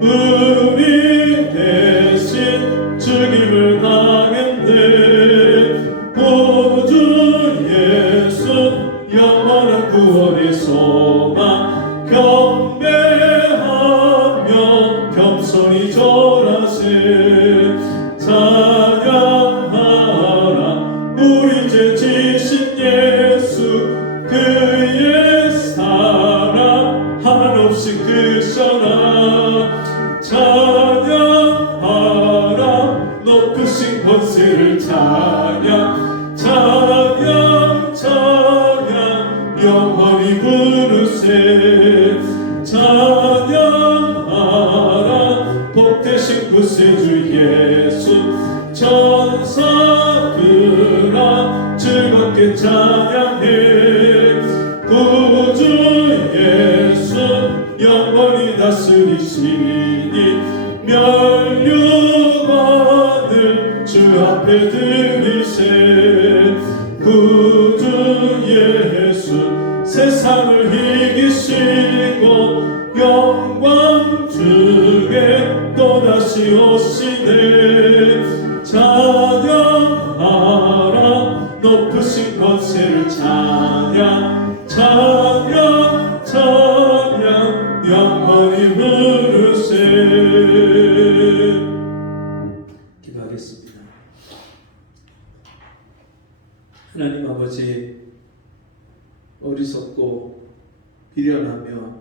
우리 대신 죽임을 당했네. 구주 예수 영원한 구원의 소망 경배하며 겸손히 절하세. 찬양하라 우리 죄 지신 예수 그의 사랑 한없이 크셔라. 찬양하라 높으신 권세를 찬양 찬양 찬양 영원히 부르세. 찬양하라 복되신 구세주 예수 천사들아 즐겁게 찬양해. 구주 예수 영원히 다스리시니 면류관을 주 앞에 드리세. 구주 예수 세상을 이기시고 영광 주에 또다시 오시네. 찬양하라 높으신 권세를 찬양 찬양 찬양 영원히 부르세. 기도하겠습니다. 하나님 아버지, 어리석고 비련하며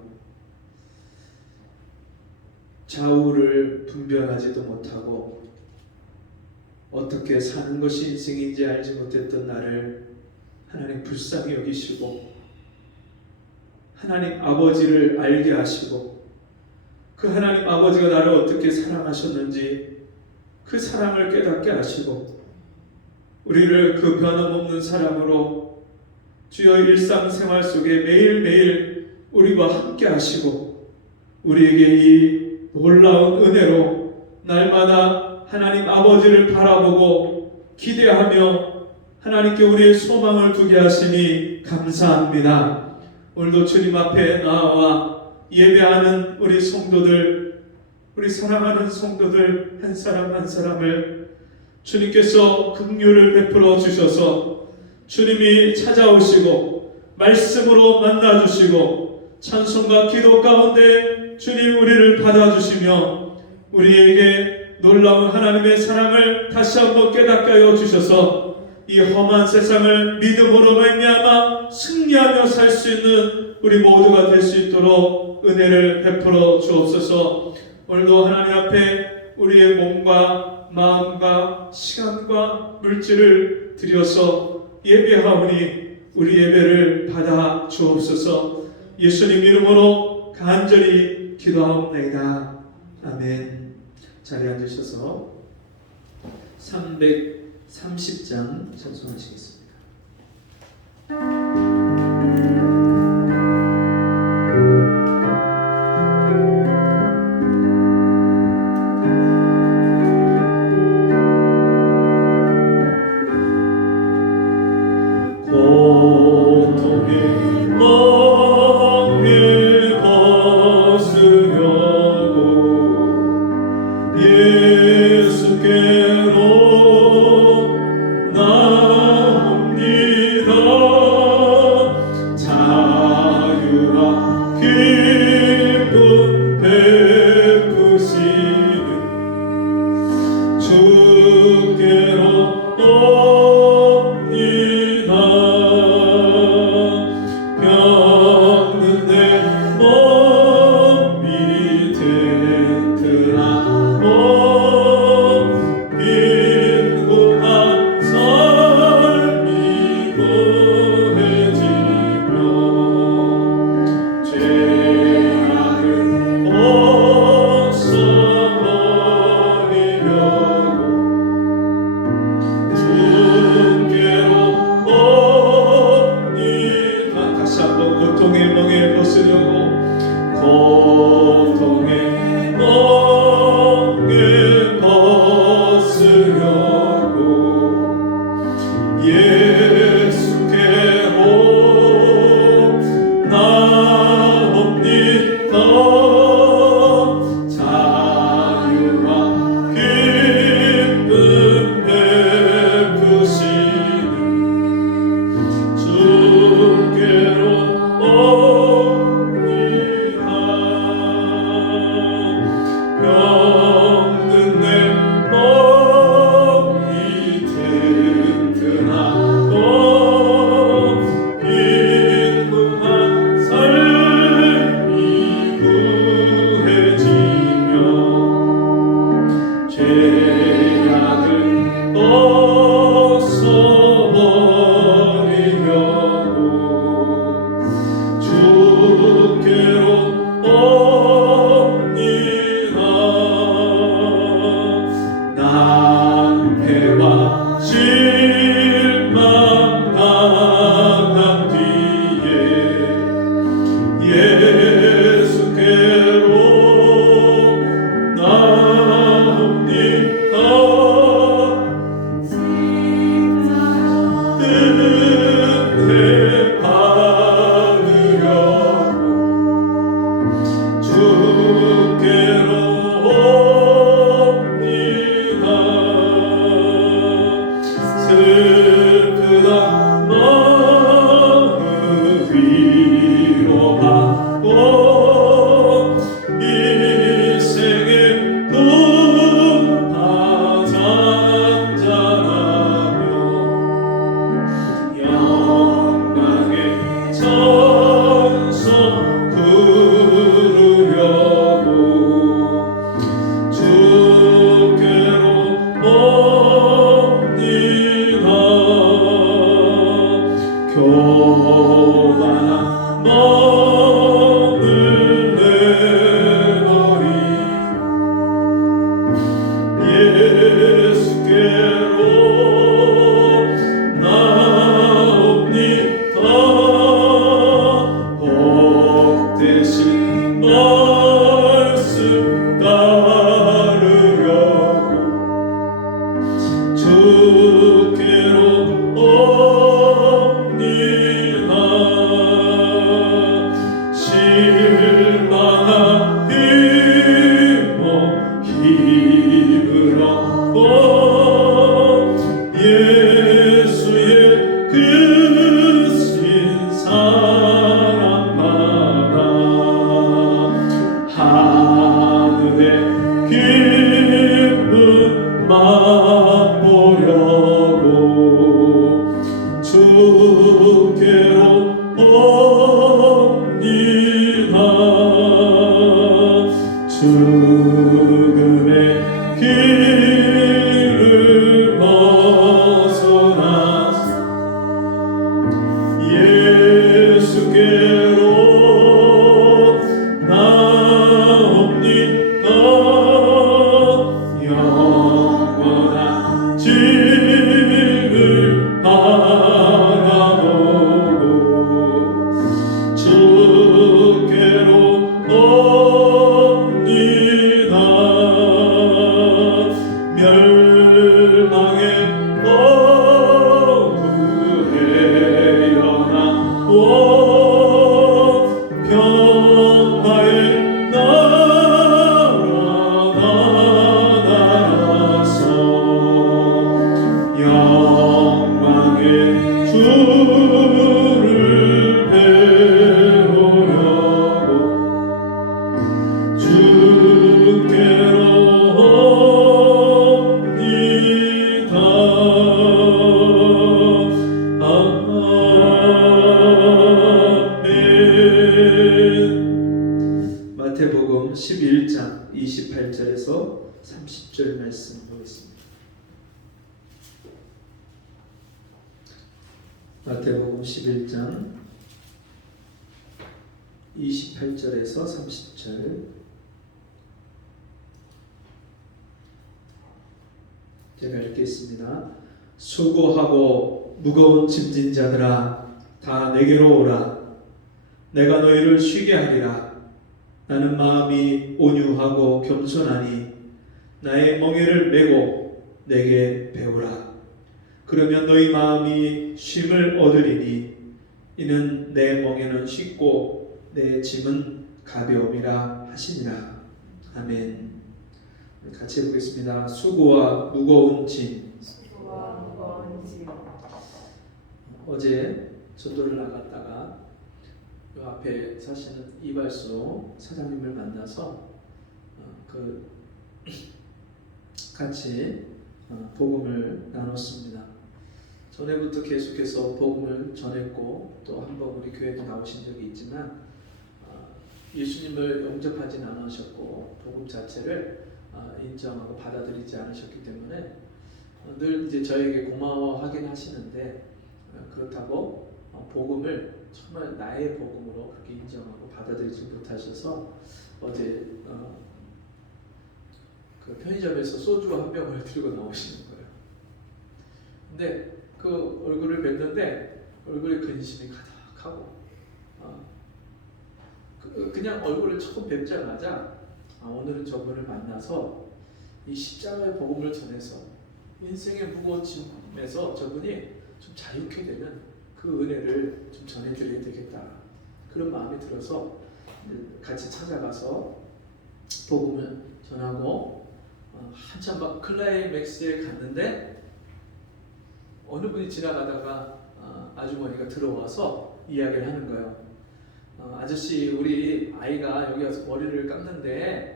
좌우를 분별하지도 못하고 어떻게 사는 것이 인생인지 알지 못했던 나를 하나님 불쌍히 여기시고 하나님 아버지를 알게 하시고 그 하나님 아버지가 나를 어떻게 사랑하셨는지 그 사랑을 깨닫게 하시고 우리를 그 변함없는 사랑으로 주여 일상생활 속에 매일매일 우리와 함께 하시고 우리에게 이 놀라운 은혜로 날마다 하나님 아버지를 바라보고 기대하며 하나님께 우리의 소망을 두게 하시니 감사합니다. 오늘도 주님 앞에 나와 예배하는 우리 성도들, 우리 사랑하는 성도들 한 사람 한 사람을 주님께서 긍휼을 베풀어 주셔서 주님이 찾아오시고 말씀으로 만나주시고 찬송과 기도 가운데 주님 우리를 받아주시며 우리에게 놀라운 하나님의 사랑을 다시 한번 깨닫게 하여 주셔서 이 험한 세상을 믿음으로 말미암아 승리하며 살 수 있는 우리 모두가 될 수 있도록 은혜를 베풀어 주옵소서. 오늘도 하나님 앞에 우리의 몸과 마음과 시간과 물질을 드려서 예배하오니 우리 예배를 받아 주옵소서. 예수님 이름으로 간절히 기도하옵나이다. 아멘. 자리에 앉으셔서 330장 찬송하시겠습니다. 예수께로 나옵니다. 죽음의 길을 벗어나 예수께로 나옵니다. 영원한 집을 바라보고 주께로 옵니다. 멸망의 어두에 연하오 평화의 나라 나라서 영광의 주를 배우려고 주께로 옵니다. 아멘. 마태복음 11장 28절에서 30절 말씀 보겠습니다. 마태복음 11장 28절에서 30절 제가 읽겠습니다. 수고하고 무거운 짐진 자들아 다 내게로 오라. 내가 너희를 쉬게 하리라. 나는 마음이 온유하고 겸손하니 나의 멍에를 메고 내게 배우라. 그러면 너희 마음이 쉼을 얻으리니 이는 내 멍에는 쉽고 내 짐은 가벼움이라 하시니라. 아멘. 같이 해보겠습니다. 수고와 무거운 짐. 어제 전도를 나갔다가 요 앞에 사시는 이발소 사장님을 만나서 같이 복음을 나눴습니다. 전에부터 계속해서 복음을 전했고 또 한 번 우리 교회도 나오신 적이 있지만 예수님을 영접하진 않으셨고 복음 자체를 인정하고 받아들이지 않으셨기 때문에 늘 이제 저에게 고마워하긴 하시는데 그렇다고 복음을 정말 나의 복음으로 그렇게 인정하고 받아들이지 못하셔서 어제 그 편의점에서 소주 한 병을 들고 나오시는 거예요. 근데 그 얼굴을 뵀는데 얼굴에 근심이 가득하고 그냥 얼굴을 처음 뵙자마자 오늘은 저분을 만나서 이 십자가의 복음을 전해서 인생의 무거운 짐에서 저분이 좀 자유케 되는 그 은혜를 좀 전해드려야 되겠다 그런 마음이 들어서 같이 찾아가서 복음을 전하고 한참 막 클라이맥스에 갔는데 어느 분이 지나가다가 아주머니가 들어와서 이야기를 하는 거예요. 아저씨 우리 아이가 여기 와서 머리를 깎는데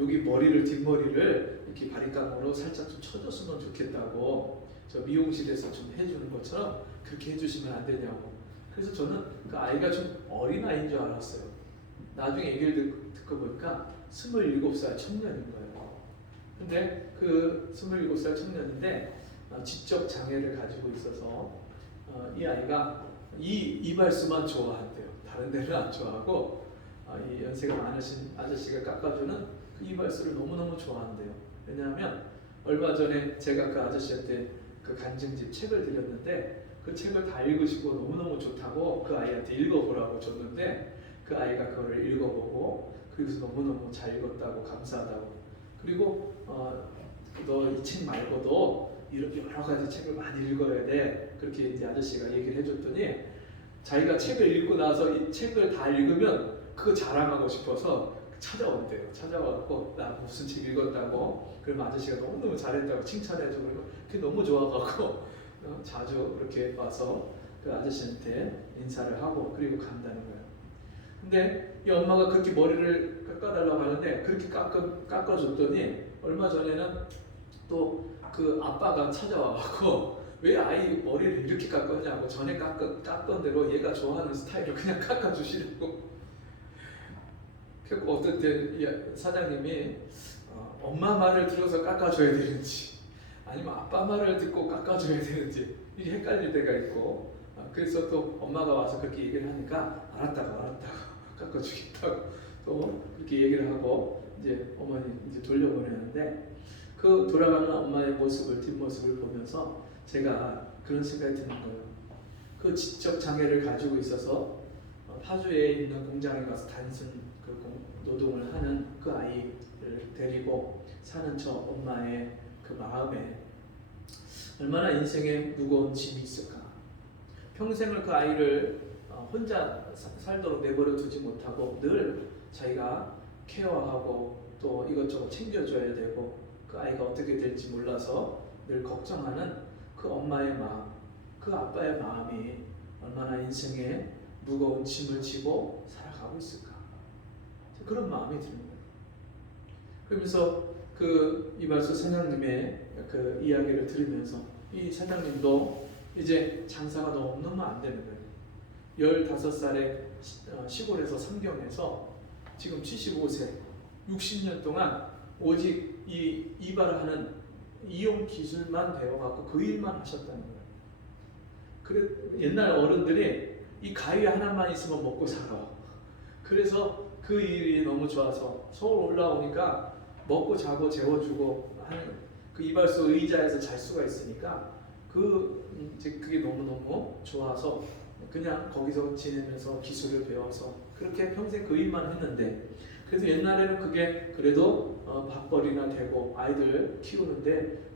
여기 머리를 뒷머리를 이렇게 바리깡으로 살짝 좀 쳐줬으면 좋겠다고 저 미용실에서 좀 해주는 것처럼 그렇게 해주시면 안 되냐고. 그래서 저는 그 아이가 좀 어린 아이인 줄 알았어요. 나중에 얘기를 듣고 보니까 27살 청년인 거예요. 근데 그 27살 청년인데 지적 장애를 가지고 있어서 이 아이가 이 말씀만 좋아한대요. 다른 데는 안 좋아하고 이 연세가 많으신 아저씨가 깎아주는 그 이발소를 너무너무 좋아한대요. 왜냐하면 얼마 전에 제가 그 아저씨한테 그 간증집 책을 드렸는데 그 책을 다 읽으시고 너무너무 좋다고 그 아이한테 읽어보라고 줬는데 그 아이가 그거를 읽어보고 그래서 너무너무 잘 읽었다고 감사하다고. 그리고 너 이 책 말고도 여러 가지 책을 많이 읽어야 돼. 그렇게 이제 아저씨가 얘기를 해줬더니 자기가 책을 읽고 나서 이 책을 다 읽으면 그거 자랑하고 싶어서 찾아온대요. 찾아와서 나 무슨 책 읽었다고. 그러면 아저씨가 너무너무 잘했다고 칭찬해주고 그게 너무 좋아가고 자주 이렇게 와서 그 아저씨한테 인사를 하고 그리고 간다는 거예요. 근데 이 엄마가 그렇게 머리를 깎아달라고 하는데 그렇게 깎아줬더니 얼마 전에는 또 그 아빠가 찾아와갖고 왜 아이 머리를 이렇게 깎았냐고 전에 깎던 대로 얘가 좋아하는 스타일로 그냥 깎아주시려고 그리고 어떤 때 사장님이 엄마 말을 들어서 깎아줘야 되는지 아니면 아빠 말을 듣고 깎아줘야 되는지 이게 헷갈릴 때가 있고 그래서 또 엄마가 와서 그렇게 얘기를 하니까 알았다고 깎아주겠다고 또 그렇게 얘기를 하고 이제 어머니 이제 돌려보내는데 그 돌아가는 엄마의 모습을 뒷모습을 보면서 제가 그런 생각이 드는 거예요. 그 지적 장애를 가지고 있어서 파주에 있는 공장에 가서 단순 노동을 하는 그 아이를 데리고 사는 저 엄마의 그 마음에 얼마나 인생에 무거운 짐이 있을까. 평생을 그 아이를 혼자 살도록 내버려 두지 못하고 늘 자기가 케어하고 또 이것저것 챙겨줘야 되고 그 아이가 어떻게 될지 몰라서 늘 걱정하는 그 엄마의 마음, 그 아빠의 마음이 얼마나 인생에 무거운 짐을 지고 살아가고 있을까. 그런 마음이 드는 거예요. 그러면서 그 이발소 사장님의 그 이야기를 들으면서 이 사장님도 이제 장사가 너무 안 되는 거예요. 15살에 시골에서 상경해서 지금 75세, 60년 동안 오직 이 이발하는 이용 기술만 배워갖고 그 일만 하셨다는 거예요. 그래 옛날 어른들이 이 가위 하나만 있으면 먹고 살아. 그래서 그 일이 너무 좋아서 서울 올라오니까 먹고 자고 재워주고 하는 그 이발소 의자에서 잘 수가 있으니까 그게 너무 좋아서 그냥 거기서 지내면서 기술을 배워서 그렇게 평생 그 일만 했는데 그래서 옛날에는 그게 그래도 밥벌이나 되고 아이들 키우는데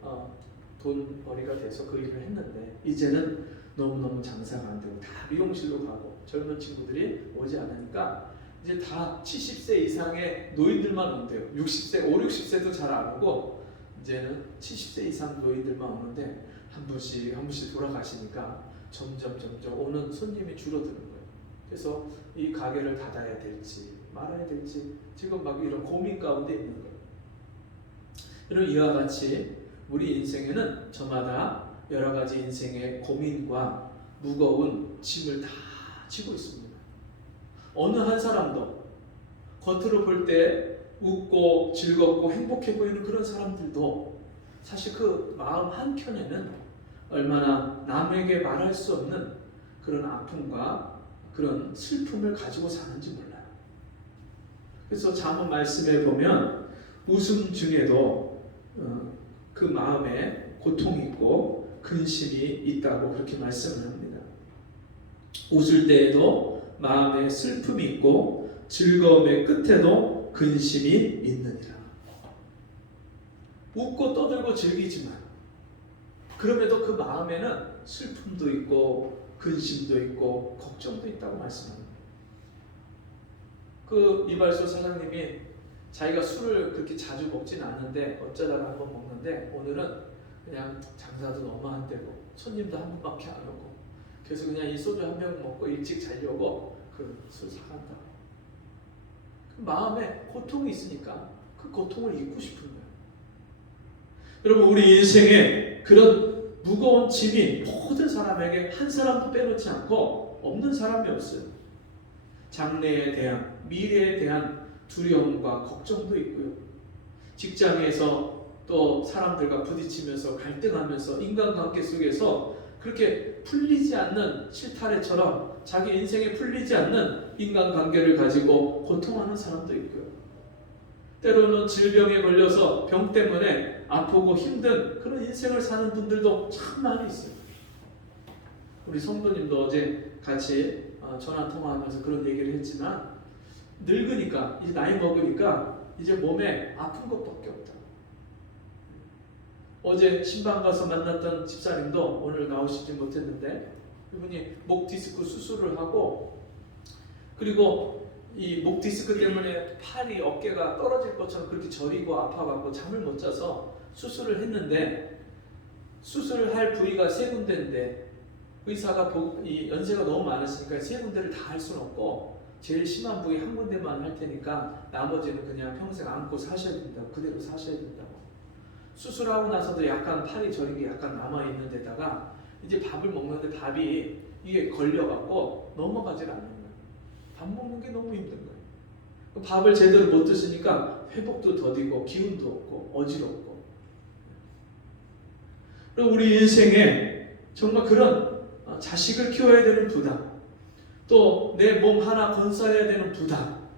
돈벌이가 돼서 그 일을 했는데 이제는 너무 장사가 안 되고 다 미용실로 가고 젊은 친구들이 오지 않으니까 이제 다 70세 이상의 노인들만 온대요. 60세, 5, 60세도 잘 안 오고 이제는 70세 이상 노인들만 오는데 한 분씩 돌아가시니까 점점 오는 손님이 줄어드는 거예요. 그래서 이 가게를 닫아야 될지 말아야 될지 지금 막 이런 고민 가운데 있는 거예요. 이런 이와 같이 우리 인생에는 저마다 여러 가지 인생의 고민과 무거운 짐을 다 지고 있습니다. 어느 한 사람도 겉으로 볼 때 웃고 즐겁고 행복해 보이는 그런 사람들도 사실 그 마음 한켠에는 얼마나 남에게 말할 수 없는 그런 아픔과 그런 슬픔을 가지고 사는지 몰라요. 그래서 잠언 말씀에 보면 웃음 중에도 그 마음에 고통이 있고 근심이 있다고 그렇게 말씀을 합니다. 웃을 때에도 마음에 슬픔이 있고 즐거움의 끝에도 근심이 있느니라. 웃고 떠들고 즐기지만 그럼에도 그 마음에는 슬픔도 있고 근심도 있고 걱정도 있다고 말씀합니다. 그 이발소 사장님이 자기가 술을 그렇게 자주 먹진 않는데 어쩌다가 한번 먹는데 오늘은 그냥 장사도 너무 안 되고 손님도 한 번밖에 안 오고 그래서 그냥 이 소주 한 병 먹고 일찍 자려고 그 술 사간다. 그 마음에 고통이 있으니까 그 고통을 잊고 싶은 거예요. 여러분 우리 인생에 그런 무거운 짐이 모든 사람에게 한 사람도 빼놓지 않고 없는 사람이 없어요. 장래에 대한 미래에 대한 두려움과 걱정도 있고요. 직장에서 또 사람들과 부딪히면서 갈등하면서 인간관계 속에서 그렇게 풀리지 않는 실타래처럼 자기 인생에 풀리지 않는 인간관계를 가지고 고통하는 사람도 있고요. 때로는 질병에 걸려서 병 때문에 아프고 힘든 그런 인생을 사는 분들도 참 많이 있어요. 우리 성도님도 어제 같이 전화 통화하면서 그런 얘기를 했지만 늙으니까 이제 나이 먹으니까 이제 몸에 아픈 것밖에 없다. 어제 신방 가서 만났던 집사님도 오늘 나오시지 못했는데 이분이 목 디스크 수술을 하고 그리고 이 목 디스크 때문에 팔이 어깨가 떨어질 것처럼 그렇게 저리고 아파갖고 잠을 못 자서 수술을 했는데 수술을 할 부위가 세 군데인데 의사가 이 연세가 너무 많으시니까 세 군데를 다 할 수는 없고 제일 심한 부위 한 군데만 할 테니까 나머지는 그냥 평생 안고 사셔야 된다고 그대로 사셔야 된다고. 수술하고 나서도 약간 팔이 저린 게 약간 남아있는 데다가 이제 밥을 먹는데 밥이 이게 걸려갖고 넘어가질 않는 거예요. 밥 먹는 게 너무 힘든 거예요. 밥을 제대로 못 드시니까 회복도 더디고 기운도 없고 어지럽고. 그리고 우리 인생에 정말 그런 자식을 키워야 되는 부담, 또 내 몸 하나 건설해야 되는 부담,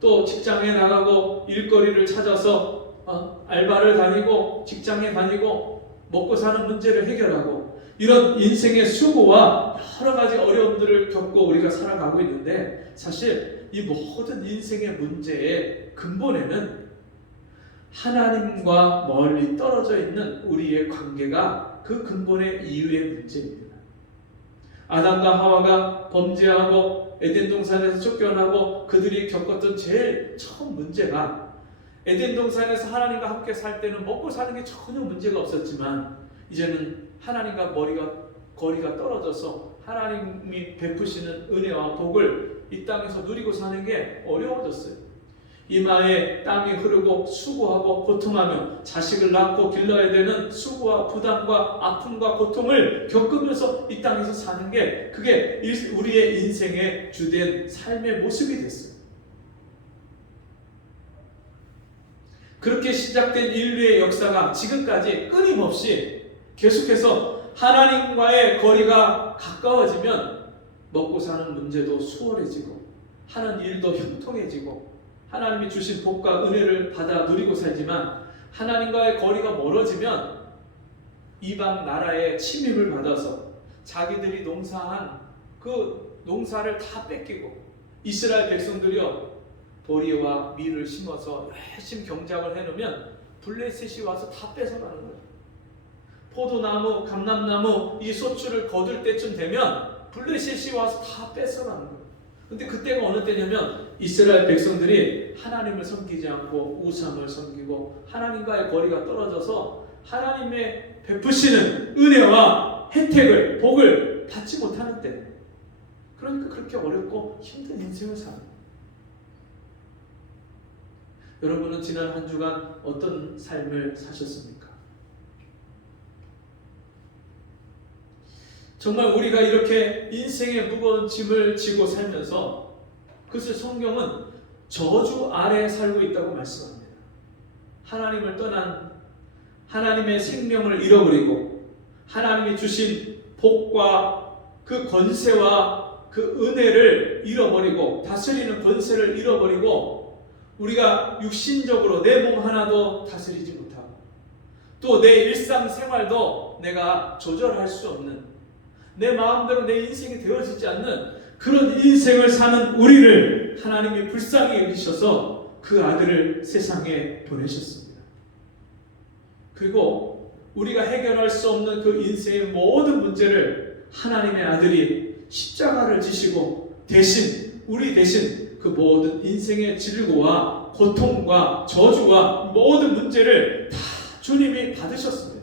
또 직장에 나가고 일거리를 찾아서 알바를 다니고 직장에 다니고 먹고 사는 문제를 해결하고, 이런 인생의 수고와 여러 가지 어려움들을 겪고 우리가 살아가고 있는데, 사실 이 모든 인생의 문제의 근본에는 하나님과 멀리 떨어져 있는 우리의 관계가 그 근본의 이유의 문제입니다. 아담과 하와가 범죄하고 에덴 동산에서 쫓겨나고 그들이 겪었던 제일 처음 문제가, 에덴 동산에서 하나님과 함께 살 때는 먹고 사는 게 전혀 문제가 없었지만, 이제는 하나님과 거리가 떨어져서 하나님이 베푸시는 은혜와 복을 이 땅에서 누리고 사는 게 어려워졌어요. 이마에 땀이 흐르고 수고하고 고통하며 자식을 낳고 길러야 되는 수고와 부담과 아픔과 고통을 겪으면서 이 땅에서 사는 게, 그게 우리의 인생의 주된 삶의 모습이 됐어요. 그렇게 시작된 인류의 역사가 지금까지 끊임없이 계속해서 하나님과의 거리가 가까워지면 먹고 사는 문제도 수월해지고 하는 일도 형통해지고 하나님이 주신 복과 은혜를 받아 누리고 살지만, 하나님과의 거리가 멀어지면 이방 나라의 침입을 받아서 자기들이 농사한 그 농사를 다 뺏기고, 이스라엘 백성들이요 보리와 밀을 심어서 열심히 경작을 해놓으면 블레셋이 와서 다 뺏어가는 거예요. 포도나무, 감람나무, 이 소출을 거둘 때쯤 되면 블레셋이 와서 다 뺏어가는 거예요. 근데 그때가 어느 때냐면, 이스라엘 백성들이 하나님을 섬기지 않고 우상을 섬기고 하나님과의 거리가 떨어져서 하나님의 베푸시는 은혜와 혜택을, 복을 받지 못하는 때, 그러니까 그렇게 어렵고 힘든 인생을 사는 거예요. 여러분은 지난 한 주간 어떤 삶을 사셨습니까? 정말 우리가 이렇게 인생의 무거운 짐을 지고 살면서, 그것을 성경은 저주 아래에 살고 있다고 말씀합니다. 하나님을 떠난, 하나님의 생명을 잃어버리고 하나님이 주신 복과 그 권세와 그 은혜를 잃어버리고 다스리는 권세를 잃어버리고, 우리가 육신적으로 내 몸 하나도 다스리지 못하고 또 내 일상생활도 내가 조절할 수 없는, 내 마음대로 내 인생이 되어지지 않는 그런 인생을 사는 우리를 하나님이 불쌍히 여기셔서 그 아들을 세상에 보내셨습니다. 그리고 우리가 해결할 수 없는 그 인생의 모든 문제를 하나님의 아들이 십자가를 지시고 우리 대신 그 모든 인생의 질고와 고통과 저주와 모든 문제를 다 주님이 받으셨습니다.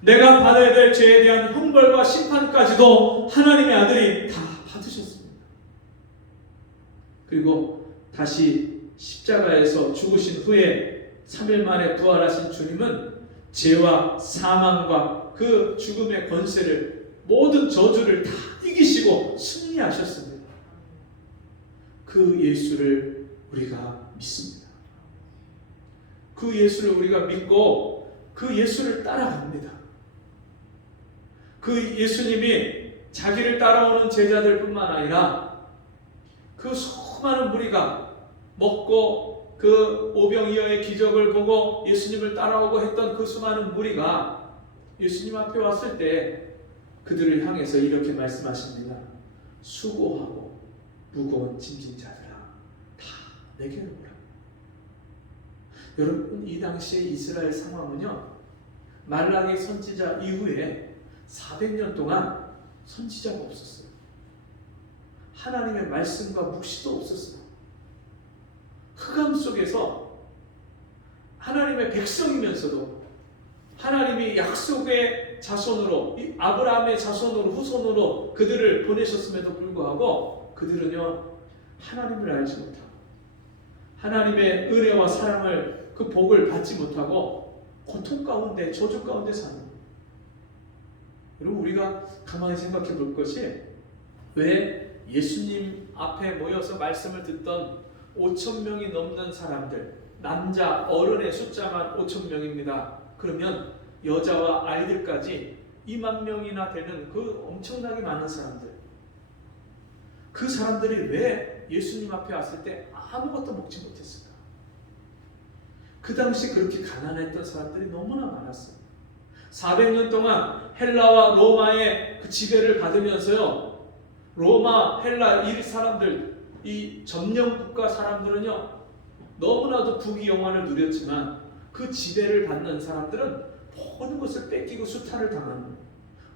내가 받아야 될 죄에 대한 형벌과 심판까지도 하나님의 아들이 다 받으셨습니다. 그리고 다시 십자가에서 죽으신 후에 3일 만에 부활하신 주님은 죄와 사망과 그 죽음의 권세를, 모든 저주를 다 이기시고 승리하셨습니다. 그 예수를 우리가 믿습니다. 그 예수를 우리가 믿고 그 예수를 따라갑니다. 그 예수님이 자기를 따라오는 제자들뿐만 아니라 그 수많은 무리가 먹고 그 오병이어의 기적을 보고 예수님을 따라오고 했던 그 수많은 무리가 예수님 앞에 왔을 때 그들을 향해서 이렇게 말씀하십니다. 수고하고 무거운 짐진 자들아, 다 내게로 오라. 여러분, 이 당시의 이스라엘 상황은요, 말라기 선지자 이후에 400년 동안 선지자가 없었어요. 하나님의 말씀과 묵시도 없었어요. 흑암 속에서 하나님의 백성이면서도 하나님이 약속의 자손으로, 아브라함의 자손으로, 후손으로 그들을 보내셨음에도 불구하고 그들은요, 하나님을 알지 못하고 하나님의 은혜와 사랑을, 그 복을 받지 못하고 고통 가운데, 저주 가운데 사는 거예요. 여러분, 우리가 가만히 생각해 볼 것이, 왜 예수님 앞에 모여서 말씀을 듣던 5,000명이 넘는 사람들, 남자 어른의 숫자만 5,000명입니다. 그러면 여자와 아이들까지 2만 명이나 되는 그 엄청나게 많은 사람들, 그 사람들이 왜 예수님 앞에 왔을 때 아무것도 먹지 못했을까? 그 당시 그렇게 가난했던 사람들이 너무나 많았어요. 400년 동안 헬라와 로마의 그 지배를 받으면서요, 로마, 헬라 이 사람들, 이 점령 국가 사람들은요 너무나도 부귀영화를 누렸지만 그 지배를 받는 사람들은 모든 것을 뺏기고 수탈을 당하는 거예요.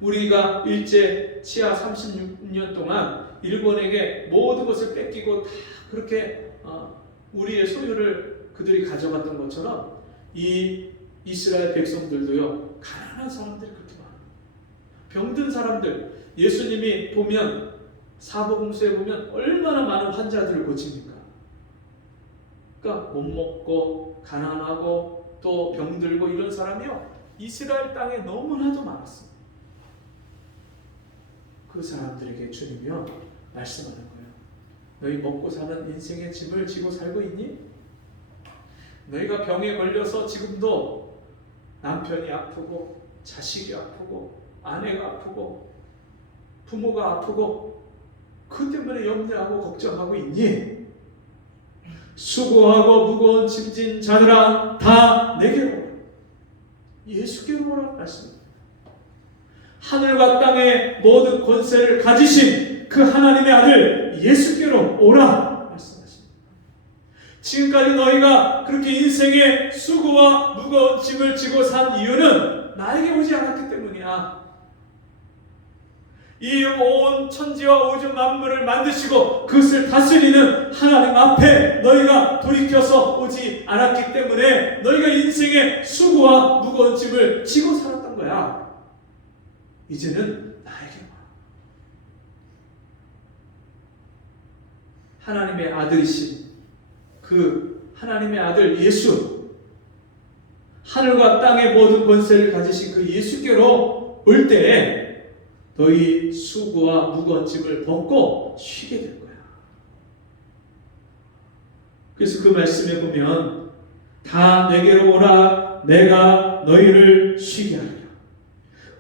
우리가 일제 치하 36년 동안 일본에게 모든 것을 뺏기고 다 그렇게 우리의 소유를 그들이 가져갔던 것처럼 이 이스라엘 백성들도요 가난한 사람들이 그렇게 많아요. 병든 사람들, 예수님이 보면 사복음서에 보면 얼마나 많은 환자들을 고칩니까? 그러니까 못 먹고 가난하고 또 병들고 이런 사람이요 이스라엘 땅에 너무나도 많았습니다. 그 사람들에게 주님이요 말씀하는 거예요. 너희 먹고 사는 인생의 짐을 지고 살고 있니? 너희가 병에 걸려서 지금도 남편이 아프고 자식이 아프고 아내가 아프고 부모가 아프고 그 때문에 염려하고 걱정하고 있니? 수고하고 무거운 짐진 자들아 다 내게로 오라. 예수께로 오라 말씀입니다. 하늘과 땅의 모든 권세를 가지신 그 하나님의 아들 예수께로 오라 말씀하십니다. 지금까지 너희가 그렇게 인생의 수고와 무거운 짐을 지고 산 이유는 나에게 오지 않았기 때문이야. 이 온 천지와 우주 만물을 만드시고 그것을 다스리는 하나님 앞에 너희가 돌이켜서 오지 않았기 때문에 너희가 인생의 수고와 무거운 짐을 지고 살았던 거야. 이제는 나에게 와. 하나님의 아들이신 그 하나님의 아들 예수, 하늘과 땅의 모든 권세를 가지신 그 예수께로 올 때에 너희 수고와 무거운 짐을 벗고 쉬게 될 거야. 그래서 그 말씀에 보면 다 내게로 오라 내가 너희를 쉬게 하리라.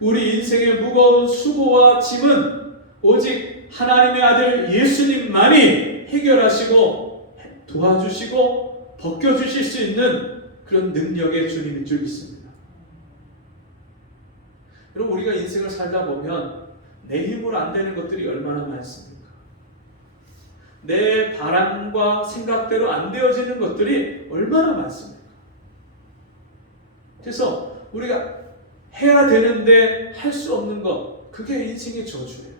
우리 인생의 무거운 수고와 짐은 오직 하나님의 아들 예수님만이 해결하시고 도와주시고 벗겨주실 수 있는 그런 능력의 주님인 줄 믿습니다. 여러분, 우리가 인생을 살다 보면 내 힘으로 안 되는 것들이 얼마나 많습니까? 내 바람과 생각대로 안 되어지는 것들이 얼마나 많습니까? 그래서 우리가 해야 되는데 할 수 없는 것, 그게 인생의 저주예요.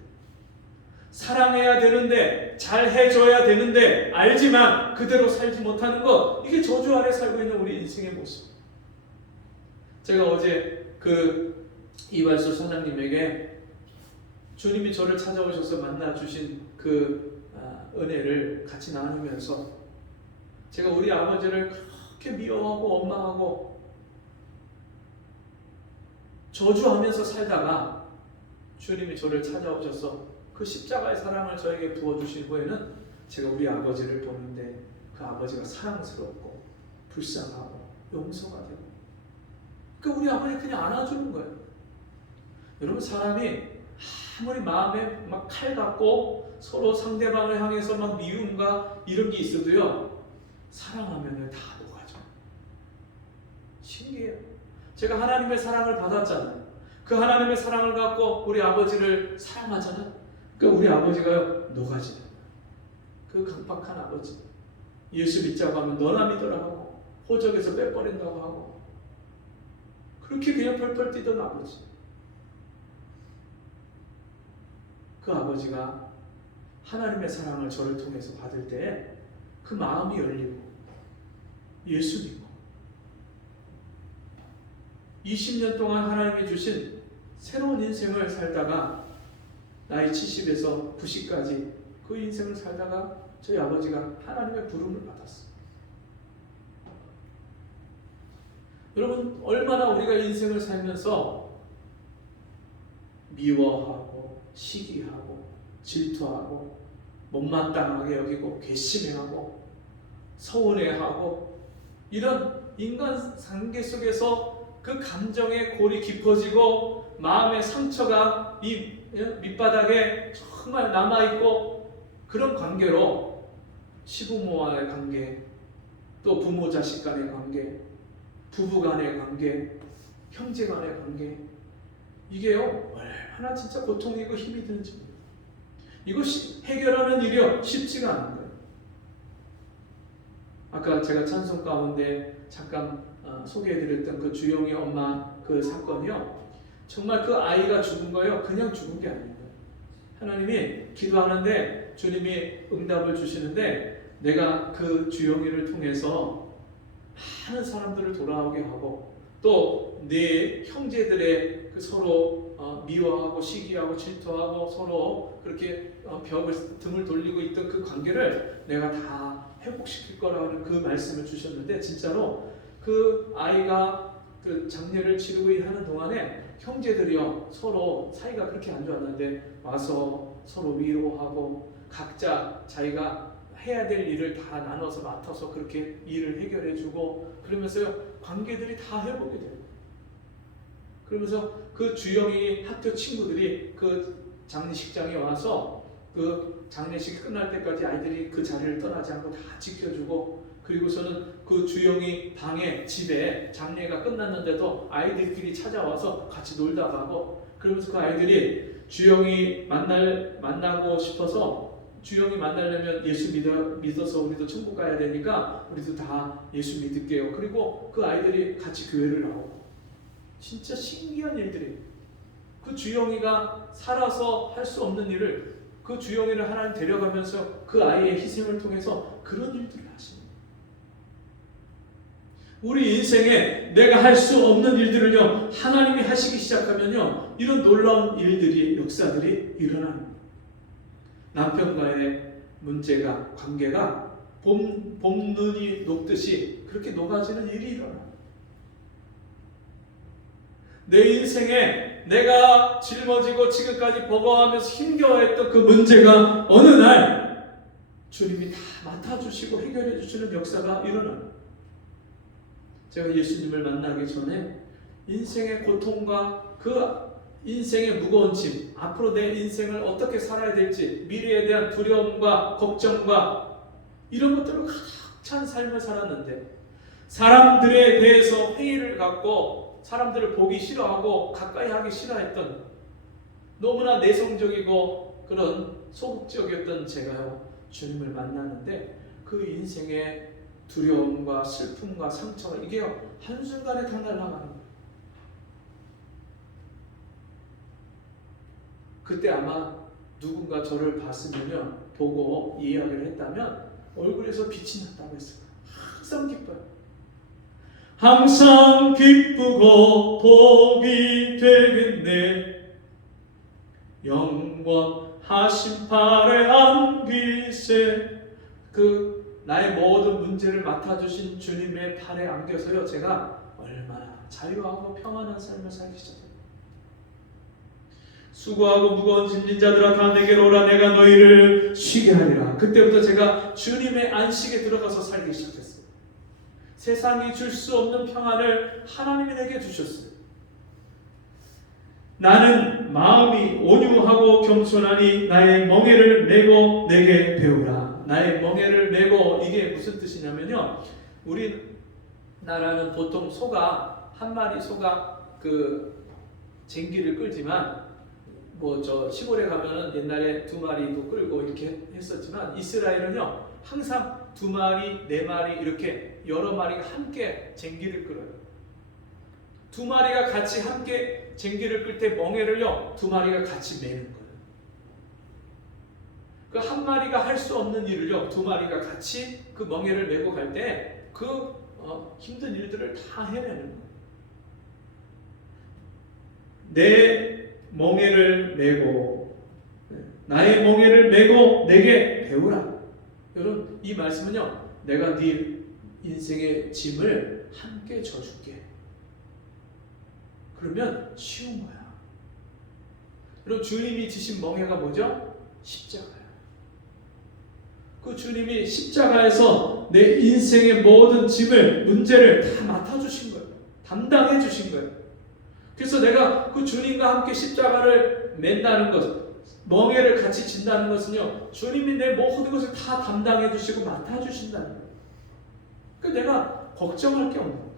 사랑해야 되는데 잘 해줘야 되는데 알지만 그대로 살지 못하는 것, 이게 저주 아래 살고 있는 우리 인생의 모습. 제가 어제 그 이발소 사장님에게 주님이 저를 찾아오셔서 만나주신 그 은혜를 같이 나누면서 제가 우리 아버지를 그렇게 미워하고 원망하고 저주하면서 살다가 주님이 저를 찾아오셔서 그 십자가의 사랑을 저에게 부어주신 후에는 제가 우리 아버지를 보는데 그 아버지가 사랑스럽고 불쌍하고 용서가 되고, 그 우리 아버지 그냥 안아주는 거예요. 여러분, 사람이 아무리 마음에 막 칼 같고 서로 상대방을 향해서 막 미움과 이런 게 있어도요, 사랑하면 다 녹아져. 신기해요. 제가 하나님의 사랑을 받았잖아요. 그 하나님의 사랑을 갖고 우리 아버지를 사랑하잖아요. 그 우리 아버지가요, 녹아지는 거예요. 그 강박한 아버지, 예수 믿자고 하면 너나 믿어라 하고 호적에서 빼버린다고 하고 그렇게 그냥 펄펄 뛰던 아버지, 그 아버지가 하나님의 사랑을 저를 통해서 받을 때 그 마음이 열리고 예수 믿고 20년 동안 하나님이 주신 새로운 인생을 살다가 나이 70에서 90까지 그 인생을 살다가 저희 아버지가 하나님의 부름을 받았어요. 여러분, 얼마나 우리가 인생을 살면서 미워하고 시기하고 질투하고 못마땅하게 여기고 괘씸해하고 서운해하고 이런 인간 관계 속에서 그 감정의 골이 깊어지고 마음의 상처가 이 밑바닥에 정말 남아있고 그런 관계로 시부모와의 관계, 또 부모 자식 간의 관계, 부부 간의 관계, 형제 간의 관계, 이게요 얼마나 진짜 고통이고 힘이 드는지 이거 해결하는 일이 쉽지가 않은 거예요. 아까 제가 찬송 가운데 잠깐 소개해드렸던 그 주영이 엄마 그 사건이요, 정말 그 아이가 죽은 거예요. 그냥 죽은 게 아닌 거예요. 하나님이 기도하는데 주님이 응답을 주시는데 내가 그 주영이를 통해서 많은 사람들을 돌아오게 하고 또 내 형제들의 그 서로 미워하고 시기하고 질투하고 서로 그렇게 등을 돌리고 있던 그 관계를 내가 다 회복시킬 거라는 그 말씀을 주셨는데, 진짜로 그 아이가 그 장례를 치르고 하는 동안에 형제들이요 서로 사이가 그렇게 안 좋았는데 와서 서로 위로하고 각자 자기가 해야 될 일을 다 나눠서 맡아서 그렇게 일을 해결해주고 그러면서요 관계들이 다 회복이 돼요. 그러면서 그 주영이 학교 친구들이 그 장례식장에 와서 그 장례식 끝날 때까지 아이들이 그 자리를 떠나지 않고 다 지켜주고, 그리고서는 그 주영이 방에 집에 장례가 끝났는데도 아이들끼리 찾아와서 같이 놀다 가고, 그러면서 그 아이들이 주영이 만나고 싶어서 주영이 만나려면 예수 믿어서 우리도 천국 가야 되니까 우리도 다 예수 믿을게요. 그리고 그 아이들이 같이 교회를 나오고, 진짜 신기한 일들이, 그 주영이가 살아서 할 수 없는 일을 그 주영이를 하나님 데려가면서 그 아이의 희생을 통해서 그런 일들을 하십니다. 우리 인생에 내가 할 수 없는 일들을요 하나님이 하시기 시작하면요 이런 놀라운 일들이, 역사들이 일어납니다. 남편과의 문제가, 관계가 봄눈이 녹듯이 그렇게 녹아지는 일이 일어납니다. 내 인생에 내가 짊어지고 지금까지 버거워하면서 힘겨워했던 그 문제가 어느 날 주님이 다 맡아주시고 해결해 주시는 역사가 일어납니다. 제가 예수님을 만나기 전에 인생의 고통과 그 인생의 무거운 짐, 앞으로 내 인생을 어떻게 살아야 될지, 미래에 대한 두려움과 걱정과 이런 것들로 가득 찬 삶을 살았는데, 사람들에 대해서 회의를 갖고 사람들을 보기 싫어하고 가까이 하기 싫어했던, 너무나 내성적이고 그런 소극적이었던 제가요 주님을 만났는데 그 인생의 두려움과 슬픔과 상처가 이게요 한순간에 다 날아가는 거예요. 그때 아마 누군가 저를 봤으면요 보고 이야기를 했다면 얼굴에서 빛이 났다고 했을 거예요. 항상 기뻐요. 항상 기쁘고 복이 되겠네. 영원하신 팔에 안기세. 그 나의 모든 문제를 맡아주신 주님의 팔에 안겨서요 제가 얼마나 자유하고 평안한 삶을 살기 시작합니다. 수고하고 무거운 짐진 자들아 다 내게로 오라, 내가 너희를 쉬게 하리라. 그때부터 제가 주님의 안식에 들어가서 살기 시작했어요. 세상이 줄 수 없는 평안을 하나님이 내게 주셨어요. 나는 마음이 온유하고 겸손하니 나의 멍에를 메고 내게 배우라. 나의 멍에를 메고, 이게 무슨 뜻이냐면요, 우리나라는 보통 소가 한 마리 소가 그 쟁기를 끌지만 저 시골에 가면은 옛날에 2마리도 끌고 이렇게 했었지만 이스라엘은요 항상 2마리, 4마리 이렇게 여러 마리가 함께 쟁기를 끌어요. 2마리가 같이 함께 쟁기를 끌 때 멍에를요 2마리가 같이 매는 거예요. 그 한 마리가 할 수 없는 일을요 2마리가 같이 그 멍에를 메고 갈 때 그 힘든 일들을 다 해내는 거예요. 내 멍에를 메고, 나의 멍에를 메고 내게 배우라. 여러분 이 말씀은요 내가 네 인생의 짐을 함께 져줄게. 그러면 쉬운 거야. 여러분 주님이 지신 멍에가 뭐죠? 십자가야. 그 주님이 십자가에서 내 인생의 모든 짐을, 문제를 다 맡아주신 거예요. 담당해 주신 거예요. 그래서 내가 그 주님과 함께 십자가를 맨다는 것, 멍에를 같이 진다는 것은요, 주님이 내 모든 것을 다 담당해 주시고 맡아주신다는 거예요. 그러니까 내가 걱정할 게 없는 거예요.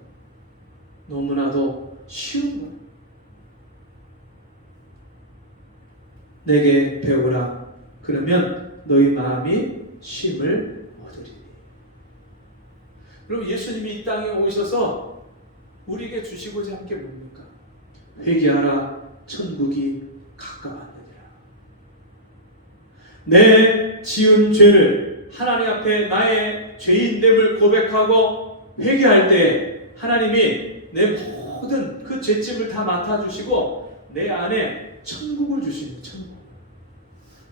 너무나도 쉬운 거예요. 내게 배우라. 그러면 너희 마음이 쉼을 얻으리니. 여러분, 예수님이 이 땅에 오셔서 우리에게 주시고자 한 게 뭡니까? 회개하라, 천국이 가까웠느니라. 내 지은 죄를 하나님 앞에 나의 죄인됨을 고백하고 회개할 때 하나님이 내 모든 그 죄짐을 다 맡아주시고 내 안에 천국을 주시는 천국.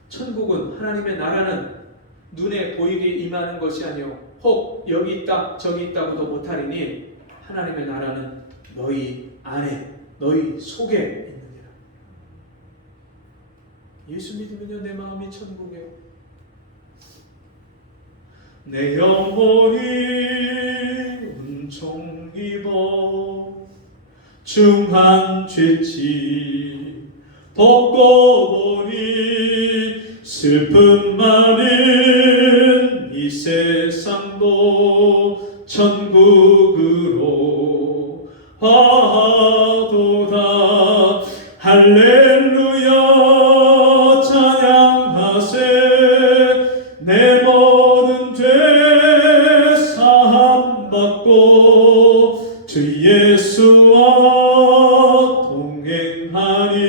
천국은, 하나님의 나라는 눈에 보이게 임하는 것이 아니요 혹 여기 있다 저기 있다고도 못하리니 하나님의 나라는 너희 안에, 너희 속에 있느니라. 예수 믿으면요, 내 마음이 천국이에요. 내 영혼이 은총 입어 중한 죄짐 덮고 보니 슬픔 많은 이 세상도 천국으로 화도다. 할렐루야 찬양하세. 내 모든 죄 사함받고 주 예수와 동행하니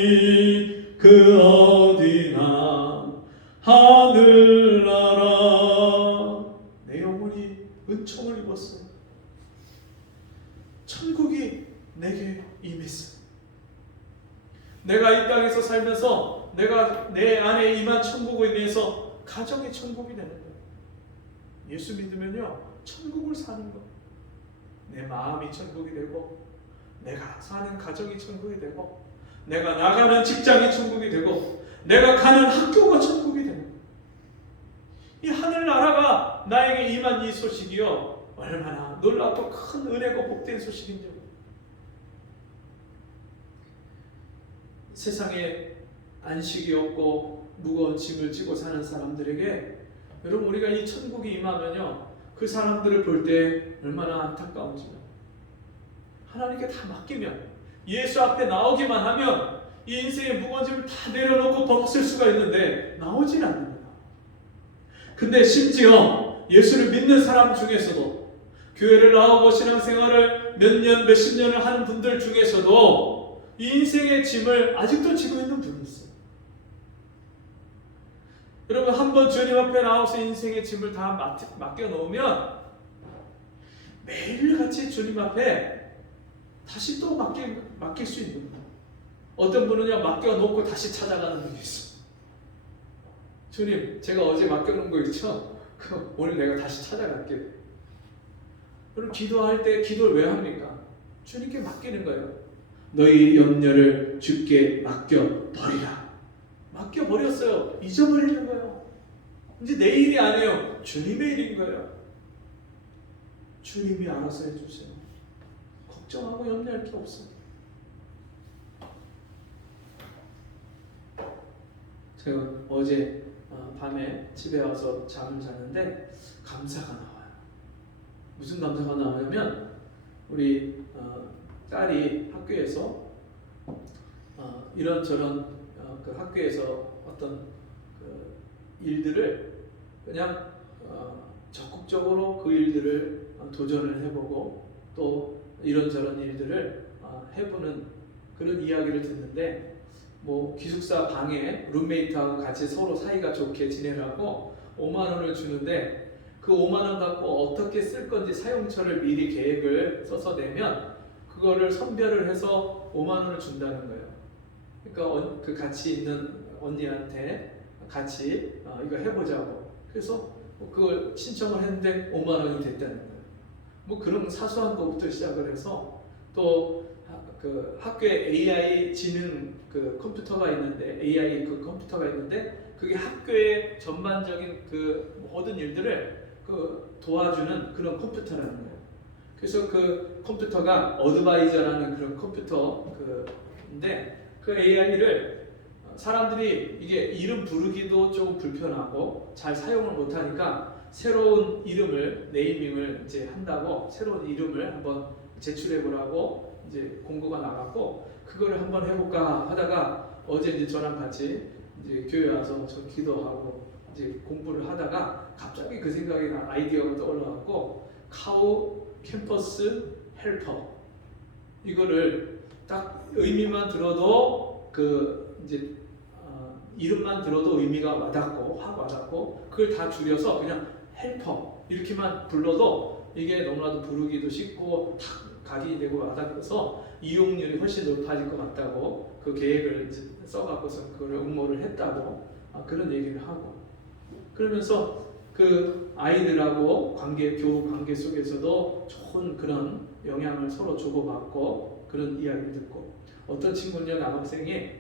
그 어디나 하늘나라. 내 영혼이 은총을 입었어요. 천국이 내게 임했어요. 내가 이 땅에서 살면서 내가 내 안에 임한 천국에 대해서 가정이 천국이 되는 거예요. 예수 믿으면요, 천국을 사는 거예요. 내 마음이 천국이 되고, 내가 사는 가정이 천국이 되고, 내가 나가는 직장이 천국이 되고, 내가 가는 학교가 천국이 되는 거예요. 이 하늘나라가 나에게 임한 이 소식이요, 얼마나 놀랍고 큰 은혜고 복된 소식인지. 세상에 안식이 없고 무거운 짐을 지고 사는 사람들에게, 여러분, 우리가 이 천국이 임하면요, 그 사람들을 볼 때 얼마나 안타까운지요. 하나님께 다 맡기면, 예수 앞에 나오기만 하면 이 인생의 무거운 짐을 다 내려놓고 벗을 수가 있는데 나오질 않습니다. 근데 심지어 예수를 믿는 사람 중에서도, 교회를 나오고 신앙생활을 몇 년, 몇십 년을 하는 분들 중에서도 이 인생의 짐을 아직도 지고 있는 분이 있어요. 여러분, 한번 주님 앞에 나와서 인생의 짐을 다 맡겨놓으면 매일같이 주님 앞에 다시 또 맡길 수 있는 거예요. 어떤 분은요, 맡겨놓고 다시 찾아가는 분이 있어요. 주님, 제가 어제 맡겨놓은 거 있죠? 오늘 내가 다시 찾아갈게요. 여러분, 기도할 때 기도를 왜 합니까? 주님께 맡기는 거예요. 너희 염려를 주께 맡겨버리라. 맡겨버렸어요. 잊어버리는 거예요. 이제 내 일이 아니에요. 주님의 일인 거예요. 주님이 알아서 해주세요. 걱정하고 염려할 게 없어요. 제가 어제 밤에 집에 와서 잠을 잤는데 감사가 나와요. 무슨 감사가 나오냐면, 우리 딸이 학교에서 이런저런 그 학교에서 어떤 그 일들을 그냥 적극적으로 그 일들을 도전을 해보고 또 이런저런 일들을 해보는 그런 이야기를 듣는데, 뭐 기숙사 방에 룸메이트하고 같이 서로 사이가 좋게 지내라고 5만 원을 주는데, 그 5만 원 갖고 어떻게 쓸 건지 사용처를 미리 계획을 써서 내면 그거를 선별을 해서 5만 원을 준다는 거예요. 그러니까 그 같이 있는 언니한테 같이 이거 해보자고. 그래서 그걸 신청을 했는데 5만 원이 됐다는 거예요. 뭐 그런 사소한 것부터 시작을 해서, 또 그 학교에 AI 지능 그 컴퓨터가 있는데, AI 그 컴퓨터가 있는데 그게 학교의 전반적인 그 모든 일들을 그 도와주는 그런 컴퓨터라는 거예요. 그래서 그 컴퓨터가 어드바이저라는 그런 컴퓨터 그인데 그 AI를 사람들이 이게 이름 부르기도 조금 불편하고 잘 사용을 못하니까 새로운 이름을 네이밍을 이제 한다고 새로운 이름을 한번 제출해 보라고 이제 공고가 나갔고 그거를 한번 해볼까 하다가 어제 이제 저랑 같이 이제 교회 와서 저 기도하고 이제 공부를 하다가 갑자기 그 생각이 나 아이디어가 떠올라갖고 카우 캠퍼스 헬퍼 이거를 딱 의미만 들어도 그 이제 이름만 들어도 의미가 와닿고 확 와닿고 그걸 다 줄여서 그냥 헬퍼 이렇게만 불러도 이게 너무나도 부르기도 쉽고 탁 각인되고 와닿아서 이용률이 훨씬 높아질 것 같다고 그 계획을 써갖고서 그걸 응모를 했다고 그런 얘기를 하고 그러면서 그 아이들하고 교우 관계 속에서도 좋은 그런 영향을 서로 주고받고 그런 이야기를 듣고 어떤 친구는 남학생이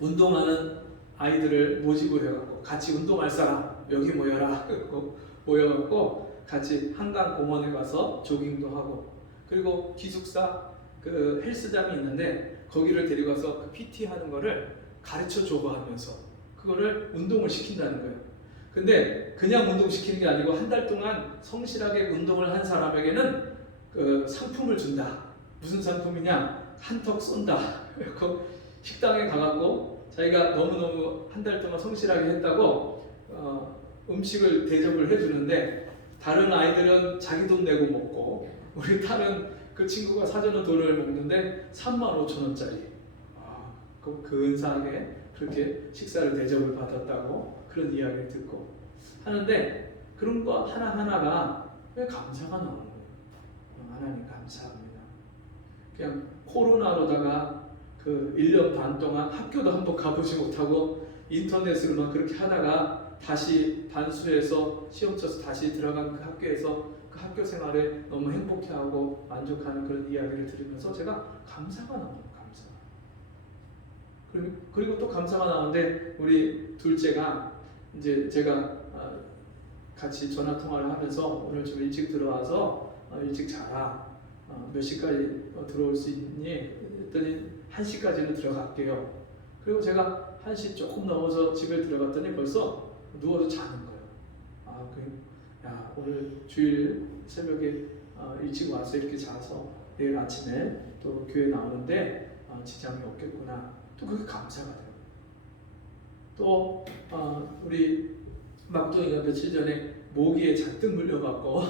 운동하는 아이들을 모집을 해갖고 같이 운동할 사람 여기 모여라 모여갖고 같이 한강 공원에 가서 조깅도 하고 그리고 기숙사 그 헬스장이 있는데 거기를 데려가서 그 PT 하는 거를 가르쳐 주고 하면서 그거를 운동을 시킨다는 거예요. 근데 그냥 운동시키는 게 아니고 한 달 동안 성실하게 운동을 한 사람에게는 그 상품을 준다. 무슨 상품이냐? 한턱 쏜다. 식당에 가갖고 자기가 너무너무 한 달 동안 성실하게 했다고 음식을 대접을 해주는데 다른 아이들은 자기 돈 내고 먹고 우리 다른 그 친구가 사주는 돈을 먹는데 35,000원짜리 그 근사하게 그렇게 식사를 대접을 받았다고 그런 이야기를 듣고 하는데 그런 거 하나하나가 왜 감사가 나오는 거예요. 하나님 감사합니다. 그냥 코로나로다가 그 1년 반 동안 학교도 한번 가보지 못하고 인터넷으로만 그렇게 하다가 다시 반수해서 시험 쳐서 다시 들어간 그 학교에서 그 학교 생활에 너무 행복해하고 만족하는 그런 이야기를 들으면서 제가 감사가 나와요. 감사. 그리고 또 감사가 나오는데 우리 둘째가 이제 제가 같이 전화 통화를 하면서 오늘 좀 일찍 들어와서 일찍 자라. 몇 시까지 들어올 수 있니? 했더니 1시까지는 들어갈게요. 그리고 제가 1시 조금 넘어서 집에 들어갔더니 벌써 누워서 자는 거예요. 야, 오늘 주일 새벽에 일찍 와서 이렇게 자서 내일 아침에 또 교회 나오는데 지장이 없겠구나. 또 그게 감사가 돼요. 또 우리 막둥이가 며칠 전에 모기에 잔뜩 물려갖고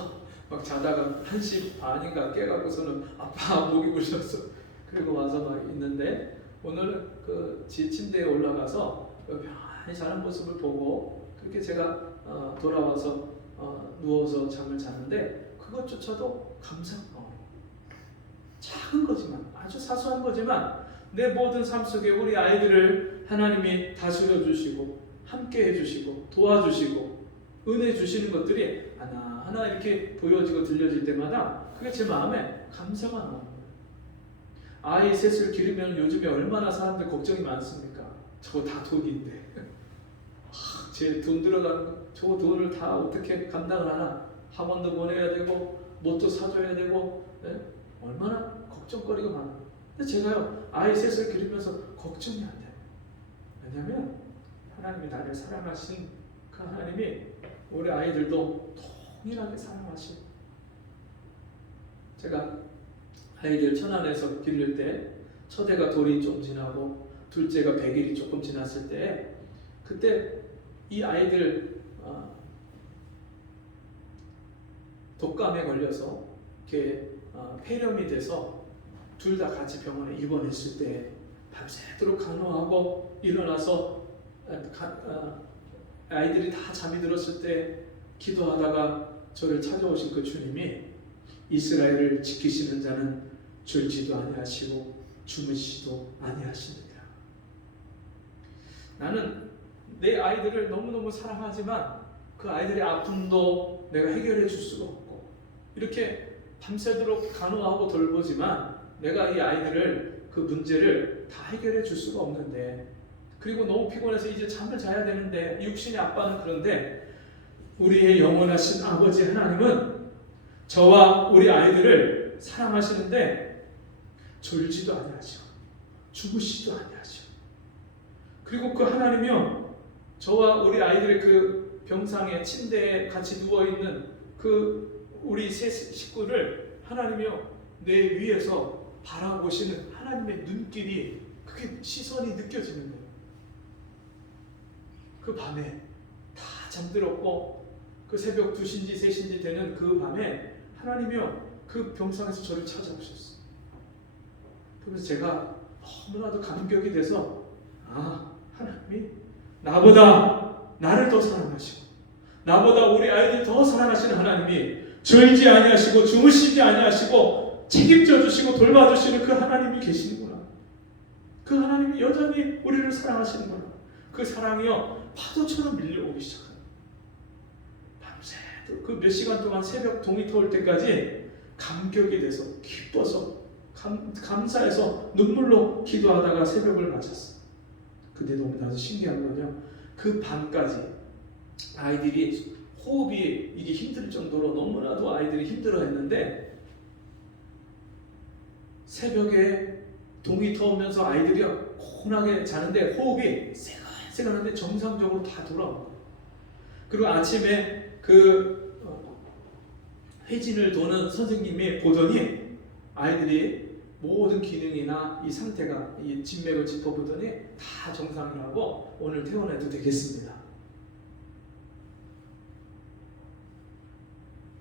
막 자다가 1시 반인가 깨갖고서는 아빠 모기 물렸어. 그리고 와서 막 있는데 오늘 그 지 침대에 올라가서 편안히 자는 모습을 보고 그렇게 제가 돌아와서 누워서 잠을 자는데 그것조차도 감사가 작은 거지만 아주 사소한 거지만 내 모든 삶 속에 우리 아이들을 하나님이 다스려 주시고 함께 해주시고 도와주시고 은혜 주시는 것들이 하나하나 이렇게 보여지고 들려질 때마다 그게 제 마음에 감사가 나옵니다. 아이 셋을 기르면 요즘에 얼마나 사람들 걱정이 많습니까? 저거 다 돈인데 제 돈 들어가는 거 저거 돈을 다 어떻게 감당을 하나? 학원도 보내야 되고 뭣도 사줘야 되고 얼마나 걱정거리가 많아요. 근데 제가요 아이 셋을 기르면서 걱정이 안 돼요. 왜냐하면 하나님이 나를 사랑하신 그 하나님이 우리 아이들도 동일하게 사랑하시고 제가 아이들 천안에서 기를 때 첫애가 돌이 좀 지나고 둘째가 100일이 조금 지났을 때 그때 이 아이들 독감에 걸려서 이렇게 폐렴이 돼서 둘 다 같이 병원에 입원했을 때 밤새도록 간호하고 일어나서 아이들이 다 잠이 들었을 때 기도하다가 저를 찾아오신 그 주님이 이스라엘을 지키시는 자는 졸지도 아니하시고 주무시지도 아니하시느니라. 나는 내 아이들을 너무너무 사랑하지만 그 아이들의 아픔도 내가 해결해 줄 수가 없고 이렇게 밤새도록 간호하고 돌보지만 내가 이 아이들을 그 문제를 다 해결해 줄 수가 없는데 그리고 너무 피곤해서 이제 잠을 자야 되는데 육신의 아빠는 그런데 우리의 영원하신 아버지 하나님은 저와 우리 아이들을 사랑하시는데 졸지도 아니하시고 주무시지도 아니하시고 그리고 그 하나님이요 저와 우리 아이들의 그 병상에 침대에 같이 누워있는 그 우리 세 식구를 하나님이요 내 위에서 바라보시는 하나님의 눈길이 그게 시선이 느껴지는 거예요. 그 밤에 다 잠들었고 그 새벽 2시인지 3시인지 되는 그 밤에 하나님이요 그 병상에서 저를 찾아오셨어요. 그래서 제가 너무나도 감격이 돼서 하나님이 나보다 나를 더 사랑하시고 나보다 우리 아이들 더 사랑하시는 하나님이 졸지 아니하시고 주무시지 아니하시고 책임져 주시고 돌봐주시는 그 하나님이 계시는구나. 그 하나님이 여전히 우리를 사랑하시는구나. 그 사랑이요 파도처럼 밀려오기 시작합니다. 밤새도 그 몇 시간 동안 새벽 동이 터올 때까지 감격이 돼서 기뻐서 감사해서 눈물로 기도하다가 새벽을 맞았어요. 근데 너무나도 신기한 건요 그 밤까지 아이들이 호흡이 이게 힘들 정도로 너무나도 아이들이 힘들어했는데 새벽에 동이 터오면서 아이들이 고운하게 자는데 호흡이 새가새가한데 정상적으로 다 돌아옵니다. 그리고 아침에 그 회진을 도는 선생님이 보더니 아이들이 모든 기능이나 이 상태가 이 진맥을 짚어보더니 다 정상이라고 오늘 퇴원해도 되겠습니다.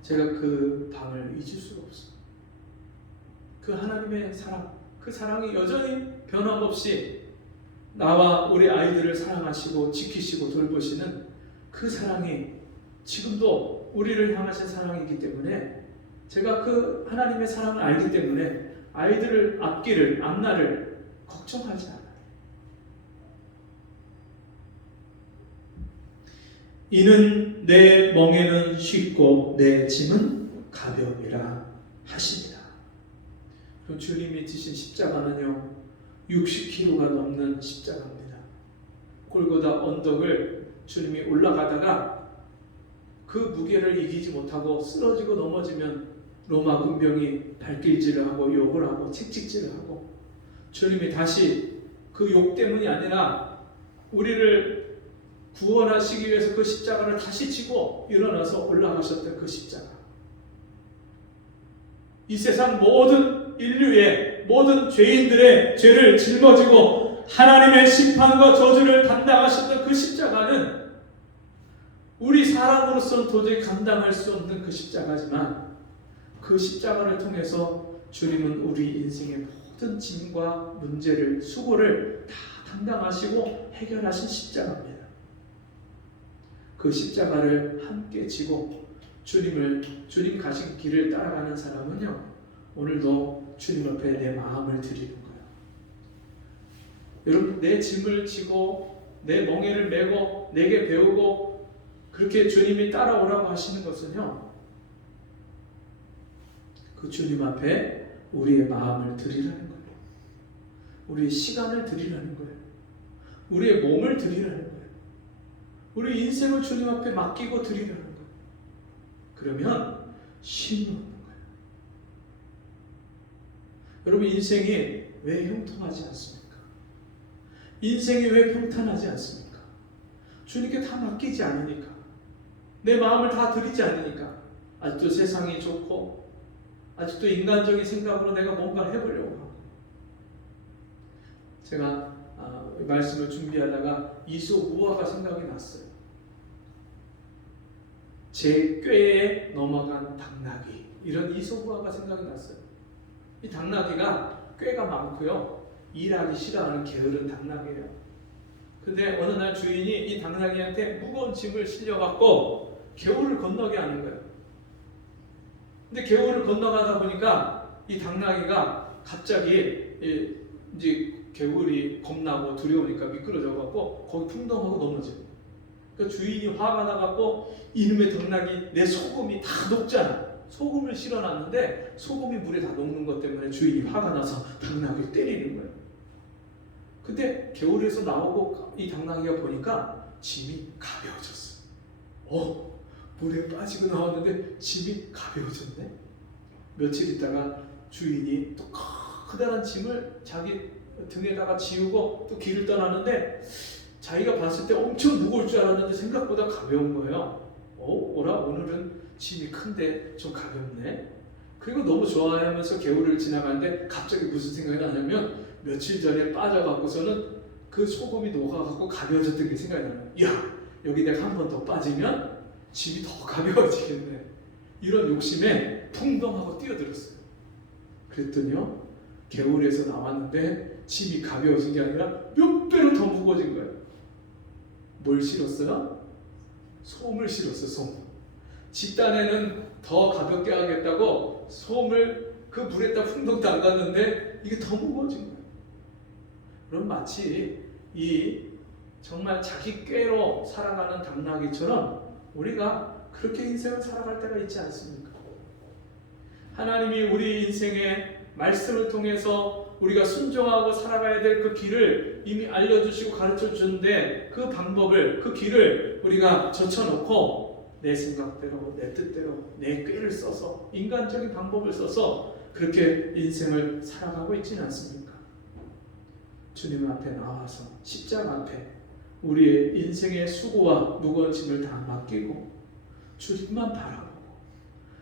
제가 그 밤을 잊을 수가 없어요. 그 하나님의 사랑, 그 사랑이 여전히 변함없이 나와 우리 아이들을 사랑하시고 지키시고 돌보시는 그 사랑이 지금도 우리를 향하신 사랑이기 때문에 제가 그 하나님의 사랑을 알기 때문에 아이들을 앞길을 앞날을 걱정하지 않아요. 이는 내 멍에는 쉽고 내 짐은 가벼움이라 하십니다. 주님이 지신 십자가는요 60kg가 넘는 십자가입니다. 골고다 언덕을 주님이 올라가다가 그 무게를 이기지 못하고 쓰러지고 넘어지면 로마 군병이 발길질을 하고 욕을 하고 채찍질을 하고 주님이 다시 그 욕 때문이 아니라 우리를 구원하시기 위해서 그 십자가를 다시 지고 일어나서 올라가셨던 그 십자가. 이 세상 모든 인류의 모든 죄인들의 죄를 짊어지고 하나님의 심판과 저주를 담당하셨던 그 십자가는 우리 사람으로서는 도저히 감당할 수 없는 그 십자가지만 그 십자가를 통해서 주님은 우리 인생의 모든 짐과 문제를 수고를 다 담당하시고 해결하신 십자가입니다. 그 십자가를 함께 지고 주님 가신 길을 따라가는 사람은요 오늘도 주님 앞에 내 마음을 드리는 거예요. 여러분 내 짐을 지고 내 멍에를 메고 내게 배우고 그렇게 주님이 따라오라고 하시는 것은요 그 주님 앞에 우리의 마음을 드리라는 거예요. 우리의 시간을 드리라는 거예요. 우리의 몸을 드리라는 거예요. 우리 인생을 주님 앞에 맡기고 드리라는 거예요. 그러면 쉼이 없는 거예요. 여러분 인생이 왜 형통하지 않습니까? 인생이 왜 평탄하지 않습니까? 주님께 다 맡기지 않으니까 내 마음을 다 드리지 않으니까 아직도 세상이 좋고 아직도 인간적인 생각으로 내가 뭔가를 해보려고 하고 제가 말씀을 준비하다가 이솝우화가 생각이 났어요. 제 꾀에 넘어간 당나귀 이런 이솝우화가 생각이 났어요. 이 당나귀가 꾀가 많고요 일하기 싫어하는 게으른 당나귀예요. 근데 어느 날 주인이 이 당나귀한테 무거운 짐을 실려갖고 개울을 건너게 하는 거예요. 근데 개울을 건너가다 보니까 이 당나귀가 갑자기 이제 개울이 겁나고 두려우니까 미끄러져갖고 거기 풍덩하고 넘어지고 그러니까 주인이 화가 나갖고 이놈의 당나귀 내 소금이 다 녹잖아. 소금을 실어놨는데 소금이 물에 다 녹는 것 때문에 주인이 화가 나서 당나귀를 때리는 거예요. 근데 겨울에서 나오고 이 당나귀가 보니까 짐이 가벼워졌어. 물에 빠지고 나왔는데 짐이 가벼워졌네. 며칠 있다가 주인이 또 커다란 짐을 자기 등에다가 지우고 또 길을 떠나는데 자기가 봤을 때 엄청 무거울 줄 알았는데 생각보다 가벼운 거예요. 오늘은 짐이 큰데 좀 가볍네. 그리고 너무 좋아하면서 겨울을 지나가는데 갑자기 무슨 생각이 나냐면 며칠 전에 빠져갖고서는 그 소금이 녹아갖고 가벼워졌던 게 생각이 나요. 야, 여기 내가 한 번 더 빠지면 짐이 더 가벼워지겠네. 이런 욕심에 풍덩하고 뛰어들었어요. 그랬더니요, 겨울에서 나왔는데 짐이 가벼워진 게 아니라 몇 배로 더 무거워진 거예요. 뭘 실었어요? 솜을 실었어요. 솜. 집단에는 더 가볍게 하겠다고 솜을 그 물에다 풍덩 담갔는데 이게 더 무거워진 거예요. 그럼 마치 이 정말 자기 꾀로 살아가는 당나귀처럼 우리가 그렇게 인생을 살아갈 때가 있지 않습니까? 하나님이 우리 인생의 말씀을 통해서 우리가 순종하고 살아가야 될 그 길을 이미 알려주시고 가르쳐 주는데 그 방법을, 그 길을 우리가 젖혀놓고 내 생각대로, 내 뜻대로, 내 꾀를 써서, 인간적인 방법을 써서 그렇게 인생을 살아가고 있지는 않습니까? 주님 앞에 나와서 십자가 앞에 우리의 인생의 수고와 무거운 짐을 다 맡기고 주님만 바라보고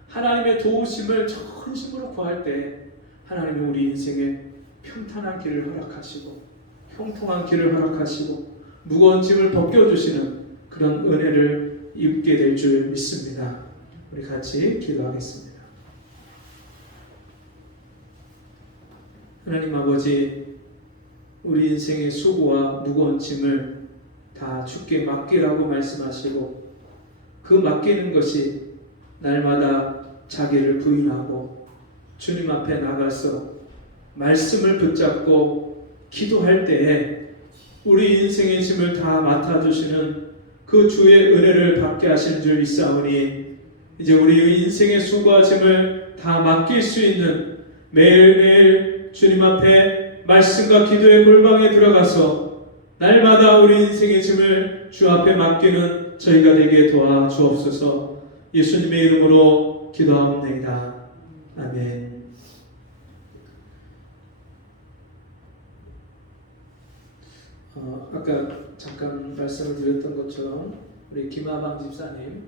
하나님의 도우심을 전심으로 구할 때 하나님이 우리 인생에 평탄한 길을 허락하시고 형통한 길을 허락하시고 무거운 짐을 벗겨주시는 그런 은혜를 입게 될 줄 믿습니다. 우리 같이 기도하겠습니다. 하나님 아버지, 우리 인생의 수고와 무거운 짐을 다 주께 맡기라고 말씀하시고 그 맡기는 것이 날마다 자기를 부인하고 주님 앞에 나가서 말씀을 붙잡고 기도할 때에 우리 인생의 짐을 다 맡아주시는 그 주의 은혜를 받게 하신 줄 믿사오니 이제 우리 인생의 수고와 짐을 다 맡길 수 있는 매일매일 주님 앞에 말씀과 기도의 골방에 들어가서 날마다 우리 인생의 짐을 주 앞에 맡기는 저희가 되게 도와주옵소서. 예수님의 이름으로 기도하옵나이다. 아멘. 아까 잠깐 말씀을 드렸던 것처럼 우리 김하방 집사님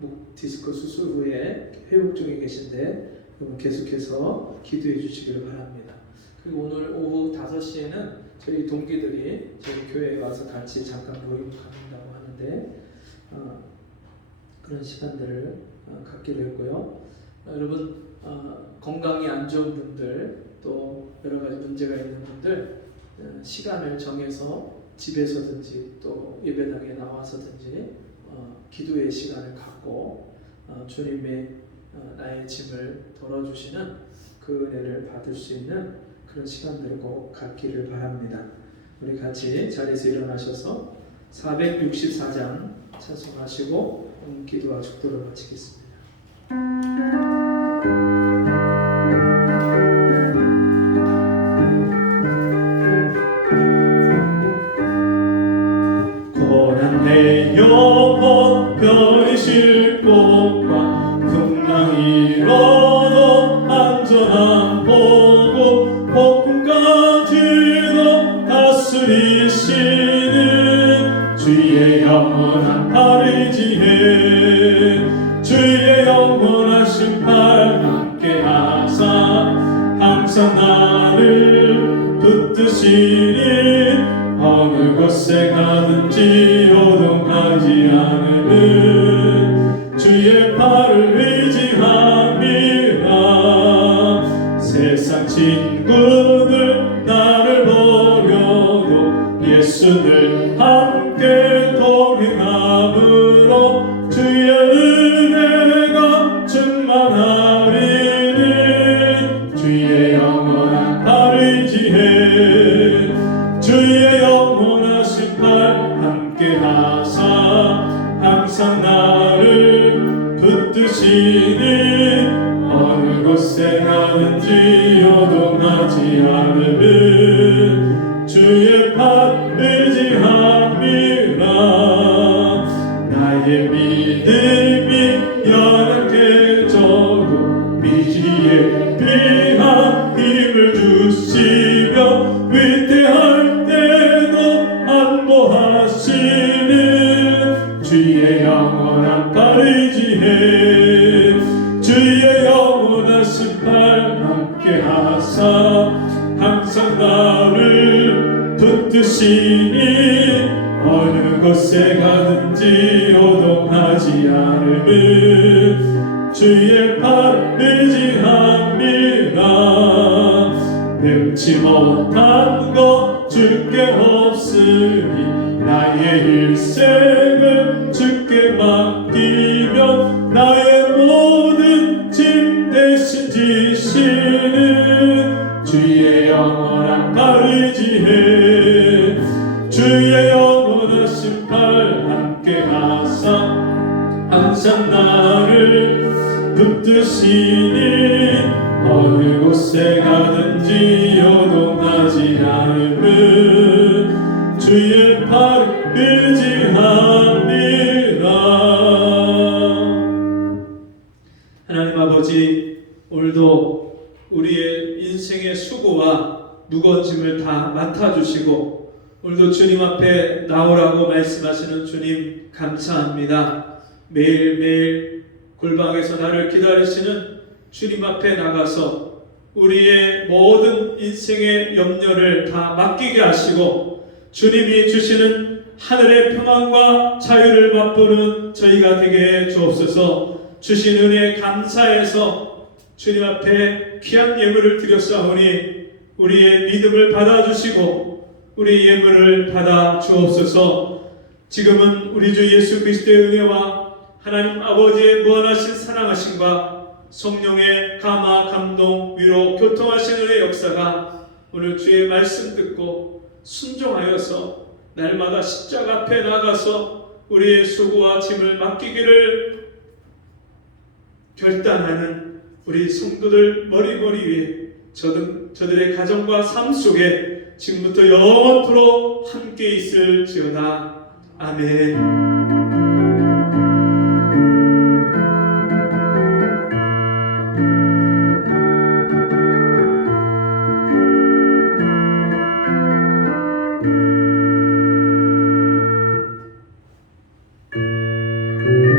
목 디스크 수술 후에 회복 중에 계신데 계속해서 기도해 주시기를 바랍니다. 그리고 오늘 오후 5시에는 저희 동기들이 저희 교회에 와서 같이 잠깐 모임 갖는다고 하는데 그런 시간들을 갖기로 했고요. 여러분 건강이 안 좋은 분들 또 여러 가지 문제가 있는 분들 시간을 정해서 집에서든지 또 예배당에 나와서든지 기도의 시간을 갖고 주님의 나의 짐을 덜어주시는 그 은혜를 받을 수 있는 그런 시간들을 꼭 갖기를 바랍니다. 우리 같이 자리에서 일어나셔서 464장 찬송하시고 기도와 축도를 마치겠습니다. 고난 내 영혼 별이실 곳과 풍랑이로도 안전한 보고 폭풍까지도 다스리시는 주의 영원한 팔을 지혜 주의 영원하신 팔 함께 하사 항상 나를 붙드시니 어느 곳에 가든지 요동하지 않으는 주의 팔을 의지함이라. 세상 친구들 나를 버려도 예수를 함께 동행함으로 주의 은혜가 충만하리니 주의 영원한 팔을 지혜 주의 영원하신 팔 함께 하사 항상 나를 붙드시니 어느 곳에 가든지 요동하지 않으는 주의 팔 의지함이라. 나의 믿음이 연약해져도 미지에 비한 힘을 주시며 위태할 때도 안보하시는 주의 영원한 팔 의지해. 주의 영원하신 팔 함께 하사 항상 나를 붙드시니 어느 곳에 가든지 요동하지 않음은 주의 팔 의지함이라. 배우지 못한 것 주께 없으니 나의 일생을 주께 맡기면 나의 모든 짐 대신 지시는 주의 영원한 팔 의지해. 주의 영원하신 팔 함께 하사 항상 나를 붙드시니 어느 곳에 가든지 요동하지 않음은 주의 팔 의지함이라. 하나님 아버지, 오늘도 우리의 인생의 수고와 무거운 짐을 다 맡아주시고 오늘도 주님 앞에 나오라고 말씀하시는 주님 감사합니다. 매일매일 골방에서 나를 기다리시는 주님 앞에 나가서 우리의 모든 인생의 염려를 다 맡기게 하시고 주님이 주시는 하늘의 평안과 자유를 맛보는 저희가 되게 주옵소서. 주신 은혜 감사해서 주님 앞에 귀한 예물을 드렸사오니 우리의 믿음을 받아주시고 우리 예물을 받아 주옵소서. 지금은 우리 주 예수 그리스도의 은혜와 하나님 아버지의 무한하신 사랑하심과 성령의 감화, 감동, 위로, 교통하신 은혜의 역사가 오늘 주의 말씀 듣고 순종하여서 날마다 십자가 앞에 나가서 우리의 수고와 짐을 맡기기를 결단하는 우리 성도들 머리머리 위에 저들의 가정과 삶 속에 지금부터 영원토록 함께 있을지어다. 아멘.